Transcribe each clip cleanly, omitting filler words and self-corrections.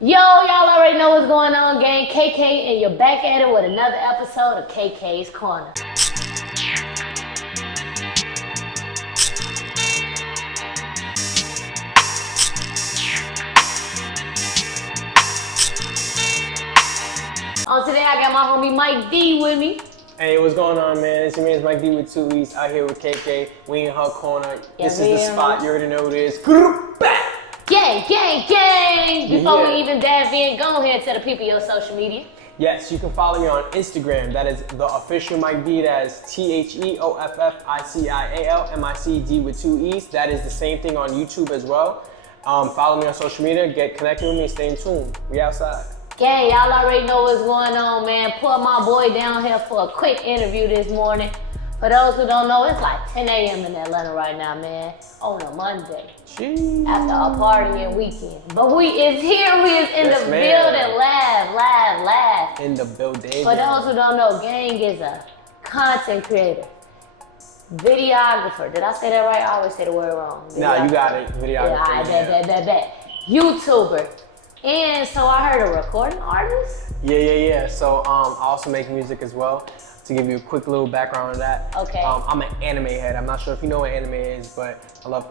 Yo, y'all already know what's going on, gang. KK, and you're back at it with another episode of KK's Corner. Today I got my homie Mic Dee with me. Hey, what's going on, man? It's your man's Mic Dee with 2 E's out here with KK. We in her corner. This is the spot. You already know what it is. Gang, gang, gang! Before we even dive in, go ahead and tell the people your social media. Yes, you can follow me on Instagram. That is the official Mic Dee. That is TheOfFICIALMICD with 2 E's. That is the same thing on YouTube as well. Follow me on social media. Get connected with me. Stay in tune. We outside. Gang, y'all already know what's going on, man. Put my boy down here for a quick interview this morning. For those who don't know, it's like 10 a.m. in Atlanta right now, man. On a Monday. Jeez. After a partying weekend. But we is here, we is in the building, live. In the building. For those who don't know, Gang is a content creator, videographer. Did I say that right? I always say the word wrong. Nah, you got it. Videographer. Yeah, YouTuber. And so I heard a recording artist? Yeah. So I also make music as well. To give you a quick little background on that. Okay. I'm an anime head. I'm not sure if you know what anime is, but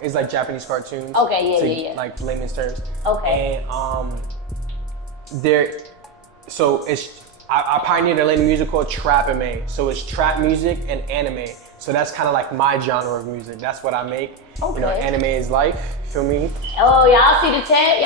it's like Japanese cartoons. Okay, yeah. Like layman's terms. Okay. And I pioneered a lane music called trap anime. So it's trap music and anime. So that's kind of like my genre of music. That's what I make. Okay. You know, anime is life. Feel me? Oh, y'all see the tag?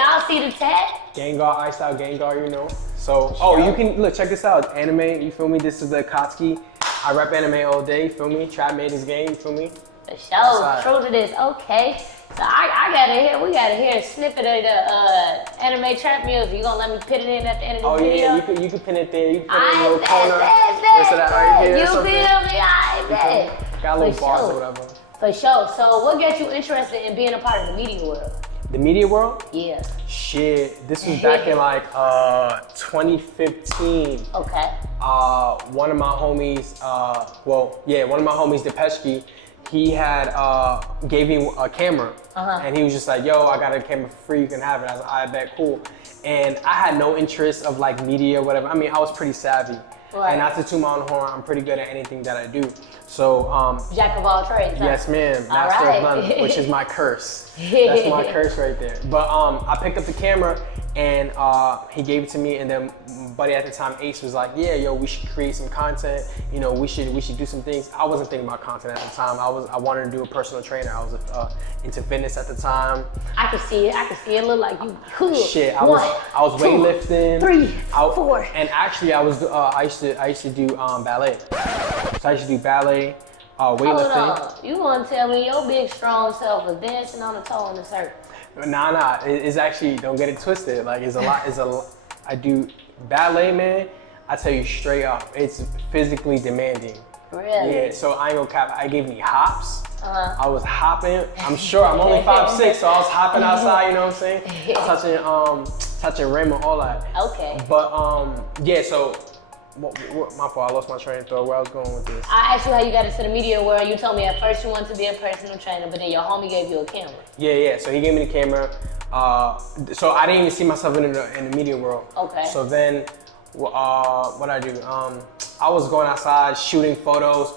Gengar, Iced Out Gengar, you know. So, you can, look, check this out. Anime, you feel me? This is the Akatsuki. I rap anime all day, you feel me? Trap made his game, you feel me? For sure, true to this, okay. So we gotta hear a snippet of the anime trap music. You gonna let me put it in at the end of the video? Yeah, you can pin it there. You can put it in a I little corner. bet. You feel me? I bet. Got a little bars or whatever. For sure. So what got you interested in being a part of the media world? The media world? Yeah. Shit, this was back in like 2015. Okay. One of my homies, Depeshki, he had gave me a camera, and he was just like, "Yo, I got a camera for free. You can have it." I was like, "I bet, cool." And I had no interest of like media, or whatever. I mean, I was pretty savvy, and not to toot my own horn, I'm pretty good at anything that I do. So, jack of all trades. Yes, ma'am. Master of none, which is my curse. That's my curse right there. But I picked up the camera and he gave it to me, and then buddy at the time, Ace, was like, "Yeah, yo, we should create some content. You know, we should do some things." I wasn't thinking about content at the time. I wanted to do a personal trainer. I was into fitness at the time. I could see it. It looked like you could. Shit, I was weightlifting. 3, 4. And actually, I used to do ballet. So I used to do ballet, weightlifting. Hold on. You want to tell me your big strong self was dancing on the toe in the circle? Nah. It's actually, don't get it twisted. Like I do ballet, man. I tell you straight up, it's physically demanding. Really? Yeah. So I ain't gonna cap. I gave me hops. I was hopping. I'm sure I'm only 5'6", so I was hopping outside. You know what I'm saying? Touching rim and all that. Okay. But yeah. So. My fault, I lost my train of thought. Where I was going with this. I asked you how you got into the media world. You told me at first you wanted to be a personal trainer, but then your homie gave you a camera. Yeah. So he gave me the camera. So I didn't even see myself in the media world. Okay. So then, what I do? I was going outside shooting photos.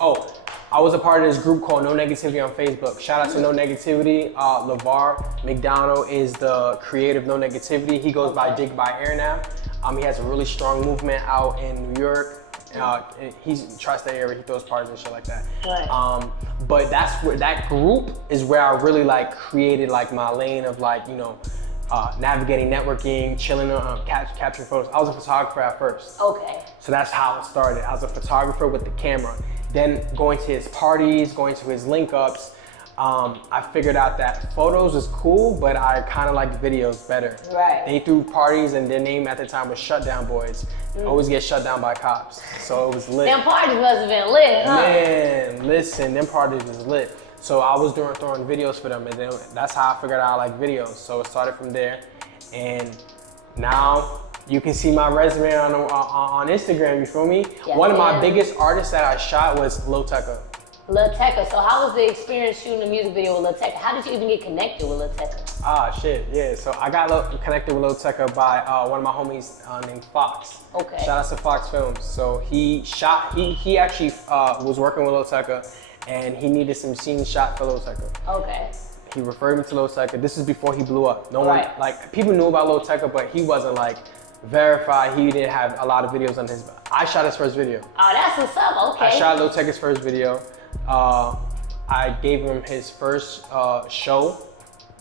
I was a part of this group called No Negativity on Facebook. Shout out to No Negativity. LeVar McDonald is the creator of No Negativity. He goes by Dig by Air now. He has a really strong movement out in New York. He's tri-state area. He throws parties and shit like that. Right. But that group is where I really like created like my lane of like, you know, navigating, networking, chilling, capturing photos. I was a photographer at first. Okay. So that's how it started. I was a photographer with the camera. Then going to his parties, going to his link ups, I figured out that photos was cool, but I kind of liked videos better. Right. They threw parties, and their name at the time was Shutdown Boys. Always get shut down by cops, so it was lit. Them parties must have been lit, huh? Man, listen, them parties was lit. So I was throwing videos for them, and then that's how I figured out I like videos. So it started from there, and now you can see my resume on Instagram. You feel me? Yeah, One of my biggest artists that I shot was Lil Tecca. Lil Tecca. So how was the experience shooting a music video with Lil Tecca? How did you even get connected with Lil Tecca? Shit, yeah. So I got connected with Lil Tecca by one of my homies named Fox. Okay. Shout out to Fox Films. So he actually was working with Lil Tecca, and he needed some scenes shot for Lil Tecca. Okay. He referred me to Lil Tecca. This is before he blew up. No Right. one, like, people knew about Lil Tecca, but he wasn't like verified. He didn't have a lot of videos on his. I shot his first video. Oh, that's what's up. Okay. I shot Lil Tecca's first video. I gave him his first show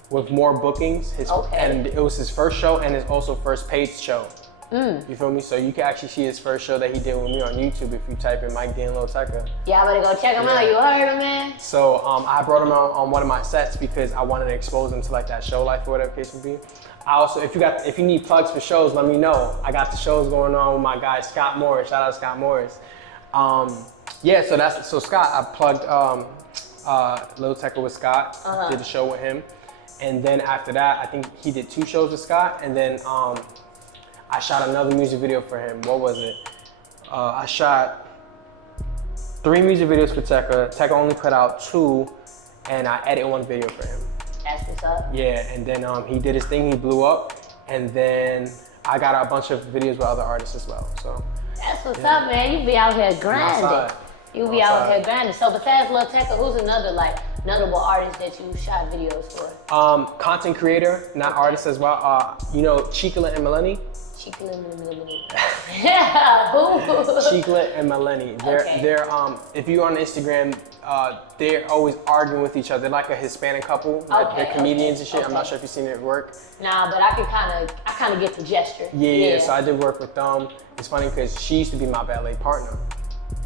with more bookings. And it was his first show and his also first paid show. You feel me? So you can actually see his first show that he did with me on YouTube if you type in Mic Dee and Lil Tecca. Yeah, I better go check him out. You heard him, man? So I brought him out on one of my sets because I wanted to expose him to like that show life or whatever case would be. I also, if you need plugs for shows, let me know. I got the shows going on with my guy Scott Morris. Shout out to Scott Morris. Yeah, so Scott, I plugged Lil Tecca with Scott, did a show with him. And then after that, I think he did 2 shows with Scott, and then I shot another music video for him. What was it? I shot 3 music videos for Tecca. Tecca only put out 2, and I edited 1 video for him. That's what's up. Yeah, and then he did his thing, he blew up, and then I got a bunch of videos with other artists as well, so. That's what's up, man. You be out here grinding. You be out here grinding. So besides Lil Tecca, who's another like notable artist that you shot videos for? Content creator, not artist as well. You know Chiclet and Melanie? Chiclet and Melanie. Yeah, who? Chiclet and Melanie. They're if you're on Instagram, they're always arguing with each other. They're like a Hispanic couple. They're comedians and shit. I'm not sure if you've seen it work. Nah, but I kind of get the gesture. Yeah, so I did work with them. It's funny because she used to be my ballet partner.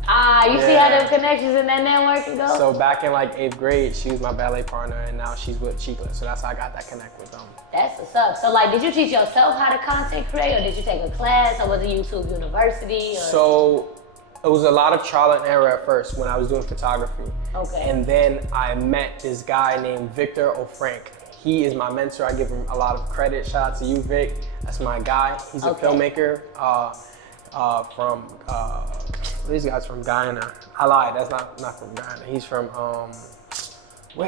You see how them connections in that networking go? So back in like 8th grade, she was my ballet partner, and now she's with Chiclet. So that's how I got that connect with them. That's what's up. So like, did you teach yourself how to content create, or did you take a class, or was it YouTube University? Or? So it was a lot of trial and error at first when I was doing photography. Okay. And then I met this guy named Victor O'Frank. He is my mentor. I give him a lot of credit. Shout out to you, Vic. That's my guy. He's a filmmaker from. These guys from Guyana. I lied. That's not from Guyana. He's from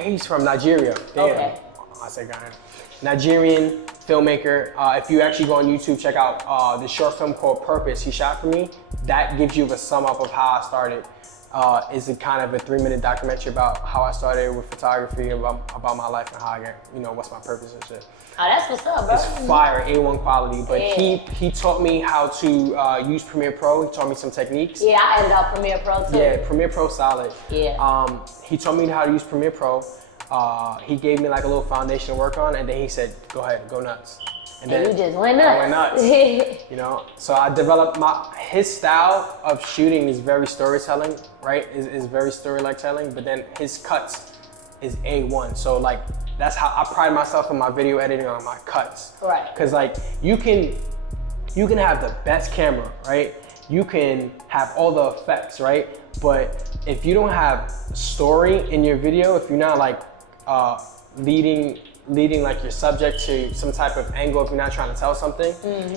he's from Nigeria. Damn. Okay. I say Guyana. Nigerian filmmaker. If you actually go on YouTube, check out this short film called Purpose he shot for me. That gives you a sum up of how I started. It's a kind of a 3-minute documentary about how I started with photography, about my life and how I get, what's my purpose and shit. Oh, that's what's up, bro. It's fire, A1 quality. But he taught me how to use Premiere Pro. He taught me some techniques. Yeah, I edited out Premiere Pro too. Yeah, Premiere Pro solid. Yeah. He taught me how to use Premiere Pro. He gave me like a little foundation to work on, and then he said, "Go ahead, go nuts." And then you just went nuts. I went nuts. So I developed his style of shooting is very storytelling, right? Is very story-like telling, but then his cuts is A1. So like that's how I pride myself in my video editing on my cuts. Right. Cause like you can have the best camera, right? You can have all the effects, right? But if you don't have story in your video, if you're not like leading like your subject to some type of angle, if you're not trying to tell something,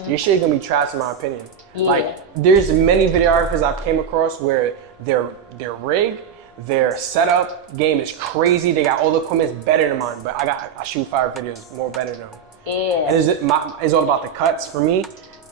your shit gonna be trash in my opinion. Yeah. Like there's many videographers I've came across where their rig, their setup game is crazy. They got all the equipment better than mine, but I shoot fire videos more better than them. Yeah. And it's all about the cuts. For me,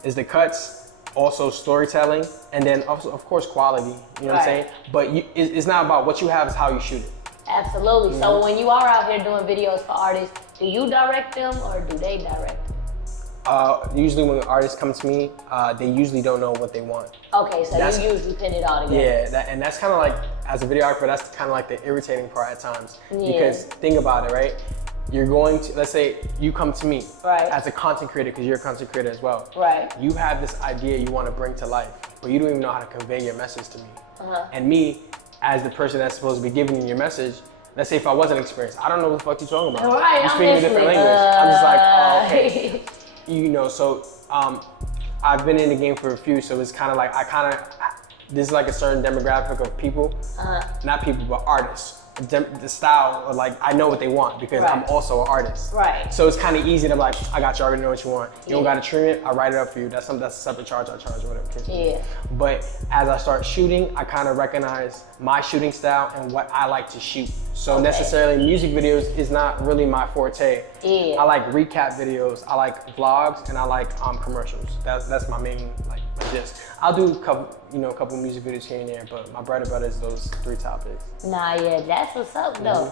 is the cuts, also storytelling, and then also, of course, quality. You know what I'm saying? But it's not about what you have, it's how you shoot it. Absolutely. So when you are out here doing videos for artists, do you direct them or do they direct them? Usually when artists come to me, they usually don't know what they want. Okay, so you usually pin it all together. Yeah, and that's kind of like, as a videographer, that's kind of like the irritating part at times. Yeah. Because think about it, right? You're going to, let's say you come to me as a content creator, because you're a content creator as well. Right. You have this idea you want to bring to life, but you don't even know how to convey your message to me. And me, as the person that's supposed to be giving you your message, let's say if I wasn't experienced, I don't know what the fuck you're talking about. Right, you're speaking a different language. I'm just like, oh, okay. So I've been in the game for a few, so it's kind of like, this is like a certain demographic of people, not people, but artists the style, or like I know what they want because I'm also an artist. Right. So it's kind of easy to be like, I got you, I already know what you want. You don't gotta trim it, I write it up for you. That's a separate charge I charge or whatever. Yeah. But as I start shooting, I kind of recognize my shooting style and what I like to shoot. So necessarily music videos is not really my forte. Yeah. I like recap videos, I like vlogs, and I like commercials. That's my main like gist. I'll do a couple music videos here and there, but my bread and butter is those 3 topics. Nah, yeah, that's what's up though.